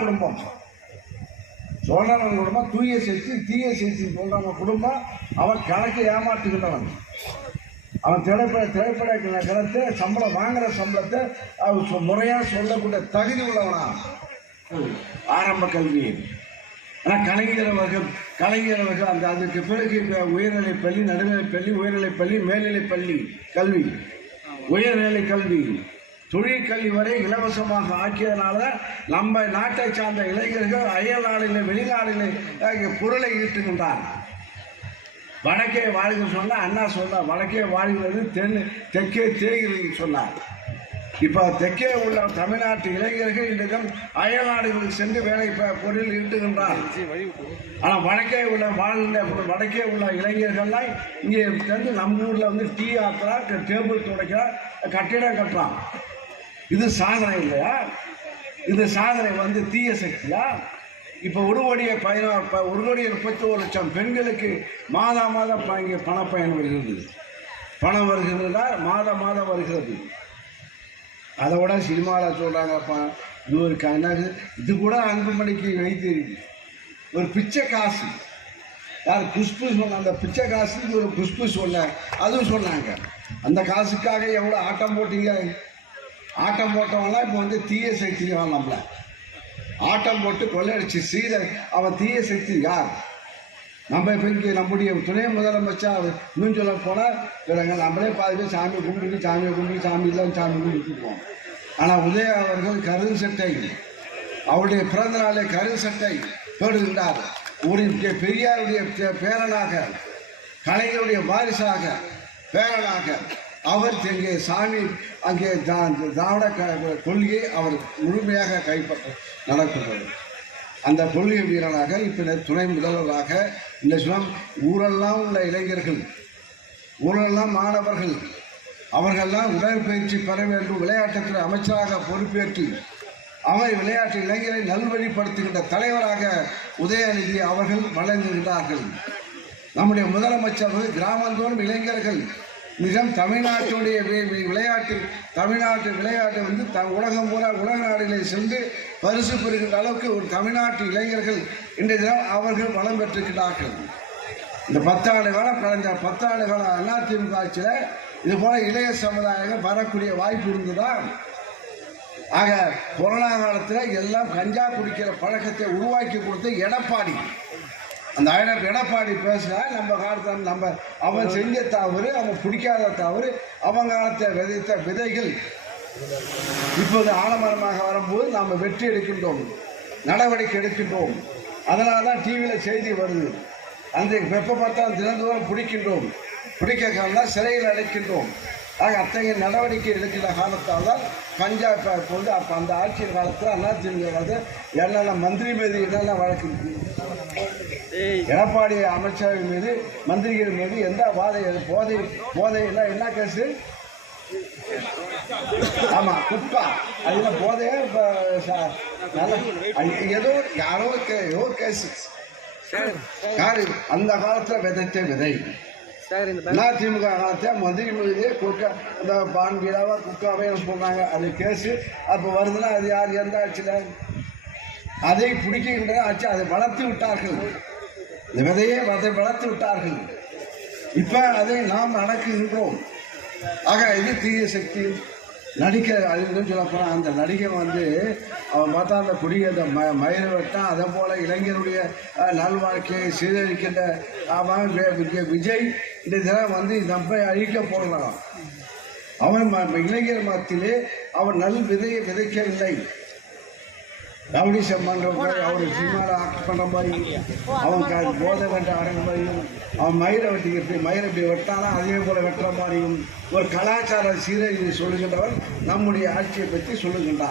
குடும்பம். சோழன் குடும்பம் தூய சக்தி தீய சக்தி சொல்றவங்க குடும்பம் அவன் கணக்கு ஏமாற்றுகின்றவன் அவன் திரைப்பட திரைப்பட கணத்தை சம்பளம் வாங்குற சம்பளத்தை அவன் முறையாக முறையா சொல்லக்கூடிய தகுதி உள்ளவனா. ஆரம்ப கல்வி. ஆனால் கலைஞர் அவர்கள் கலைஞர் அந்த அதுக்கு பிறகு உயர்நிலை பள்ளி நடுநிலை பள்ளி உயர்நிலை பள்ளி மேல்நிலை பள்ளி கல்வி. உயர்நிலை கல்வி. தொழிற்கல்வி வரை இலவசமாக ஆக்கியதுனால நம்ம நாட்டை சார்ந்த இளைஞர்கள் அயல் நாடுகளில் வெளிநாடுகளில் பொருளை ஈட்டுகின்றார். வடக்கே வாழ்க சொன்னால் அண்ணா சொன்னார் வடக்கே வாழ்கிறது தென் தெற்கே தேய்கிறது சொன்னார். இப்போ தெற்கே உள்ள தமிழ்நாட்டு இளைஞர்கள் இன்றைக்கும் அயல் நாடுகளுக்கு சென்று வேலை பொருள் ஈட்டுகின்றார். ஆனால் வடக்கே உள்ள வாழ்ந்த வடக்கே உள்ள இளைஞர்கள்லாம் இங்கே வந்து நம்ம ஊரில் வந்து டீ ஆக்குறான் டேபிள் துடைக்கிறான் கட்டிடம் கட்டுறான் இது சாதனை இல்லையா? இந்த சாதனை வந்து தீய சக்தியா? இப்போ ஒரு கோடியே பதினாறு ஒரு கோடியே முப்பத்தி ஒரு லட்சம் பெண்களுக்கு மாதா மாதம் ப- இங்கே பணப்பயன் வருகிறது பணம் வருகிறதா? மாதம் மாதம் வருகிறது. அதை விட சினிமாவில் சொல்கிறாங்கப்பா இது ஒரு கண்ணாடி இது கூட அன்புமணிக்கு வைத்திருக்கு ஒரு பிச்சை காசு. யார் குஷ்பு சொன்ன அந்த பிச்சை காசு இது ஒரு குஷ்பு சொன்ன அதுவும் சொன்னாங்க. அந்த காசுக்காக எவ்வளோ ஆட்டம் போட்டீங்க? ஆட்டம் போட்டவங்களாம் இப்போ வந்து தீய சக்திவான் நம்மள ஆட்டம் போட்டு கொள்ளையடிச்சு சீத அவன் தீய சக்தி யார்? நம்ம இப்போ இங்கே நம்முடைய துணை முதலமைச்சர் அவர் இன்னும் சொல்ல போனால் பிறகு நம்மளே பார்த்து பேர் சாமி கும்பிட்டு சாமியை கும்பிட்டு சாமி இல்லை சாமி கும்பிட்டுருப்போம் ஆனால் உதய அவர்கள் கரு சட்டை அவருடைய பிறந்த நாளே கரு சட்டை போடுகின்றார். ஒரு பெரியாருடைய பேரனாக கலைஞருடைய வாரிசாக பேரனாக அவர் எங்கே சாமி அங்கே தா- திராவிட க- கொள்கையை அவர் முழுமையாக கைப்பற்ற நடக்கிறது அந்த கொள்கை வீரனாக இப்போ துணை முதல்வராக இந்த சுலம் ஊரெல்லாம் உள்ள இளைஞர்கள் ஊரெல்லாம் மாணவர்கள் அவர்கள்லாம் உடற்பயிற்சி பெற வேண்டும் விளையாட்டுத்துறை அமைச்சராக பொறுப்பேற்று அவர் விளையாட்டு இளைஞரை நல்வழிப்படுத்துகின்ற தலைவராக உதயநிதி அவர்கள் வழங்குகின்றார்கள். நம்முடைய முதலமைச்சர் கிராமந்தோறும் இளைஞர்கள் மிகவும் தமிழ்நாட்டுடைய விளையாட்டில் விளையாட்டு தமிழ்நாட்டு விளையாட்டு வந்து த உலகம் பூரா உலக நாடுகளை சென்று பரிசு பெறுகின்ற அளவுக்கு ஒரு தமிழ்நாட்டு இளைஞர்கள் இன்றைய தினம் அவர்கள் வளம் பெற்றிருக்கிறார்கள். இந்த பத்தாண்டு காலம் கடந்த பத்தாண்டு காலம் அதிமுக ஆட்சியில் இது போல இளைய சமுதாயம் வரக்கூடிய வாய்ப்பு இருந்ததா ஆக கொரோனா காலத்தில் எல்லாம் கஞ்சா குடிக்கிற பழக்கத்தை உருவாக்கி கொடுத்த எடப்பாடி. அந்த ஆயிரம் எடப்பாடி பேசுனா நம்ம காலத்தில் நம்ம அவன் செஞ்ச தவறு அவன் பிடிக்காத தவறு அவன் காலத்தை விதைத்த விதைகள். இப்போது ஆலமரமாக வரும்போது நாம் வெற்றி எடுக்கின்றோம் நடவடிக்கை எடுக்கின்றோம். அதனால தான் டிவியில் செய்தி வருது. அந்த வெப்ப பார்த்தால் தினந்தோறும் பிடிக்கின்றோம். பிடிக்க காரணம் சிறையில் அடைக்கின்றோம். ஆக அத்தகைய நடவடிக்கை எடுக்கிற காலத்தால் தான் இப்போ வந்து அப்போ அந்த ஆட்சியின் காலத்தில் அண்ணா திமுக காலத்தில் என்னென்ன மந்திரி மீது என்னென்ன வழக்கு எடப்பாடி அமைச்சர் மீது மந்திரிகள் மீது எந்த வாதை போதை போதை என்ன கேஸு ஆமா குட்கா. அதுல போதையே? ஏதோ யாரோ கே- ஏதோ கேஸ் யாரு? அந்த காலத்துல விதைத்த விதை. சார் இந்த அண்ணா திமுக காலத்துல மந்திரி மீது குட்கா இந்த பான் பீடாவா குட்காவே சொல்றாங்க அது கேஸு. அப்போ வருதுன்னா அது யார் எந்த ஆட்சியில்? அதை பிடிக்கின்ற ஆட்சி அதை வளர்த்து விட்டார்கள். இந்த விதையை அதை வளர்த்து விட்டார்கள். இப்போ அதை நாம் நடக்குகின்றோம் ஆக இது தீய சக்தி. நடிக்க அதுன்னு சொல்ல போனால் அந்த நடிகை வந்து அவன் பார்த்தா அந்த குடிய அந்த ம மயிரை வெட்டான் அதே போல் இளைஞருடைய அஹ், நல்வாழ்க்கையை சீரழிக்கின்ற அவன் விஜய் இந்த தினம் வந்து நம்மை அழிக்க போகிறான் அவன் இளைஞர் மத்தியிலே அவன் நல் விதையை விதைக்கவில்லை. ரவுடிசம் பண்ணுற மாதிரி அவன் சினிமாவில் ஆக்ட் பண்ணுற மாதிரி அவன் போதை வெட்ட அடங்க மாதிரியும் அவன் மயிரை வெட்டி எப்படி மயிரை இப்படி வெட்டானா அதே போல் வெட்டுற மாதிரியும் ஒரு கலாச்சார சீரழிவு சொல்லுகின்றவன் நம்முடைய ஆட்சியை பற்றி சொல்லுகின்றான்.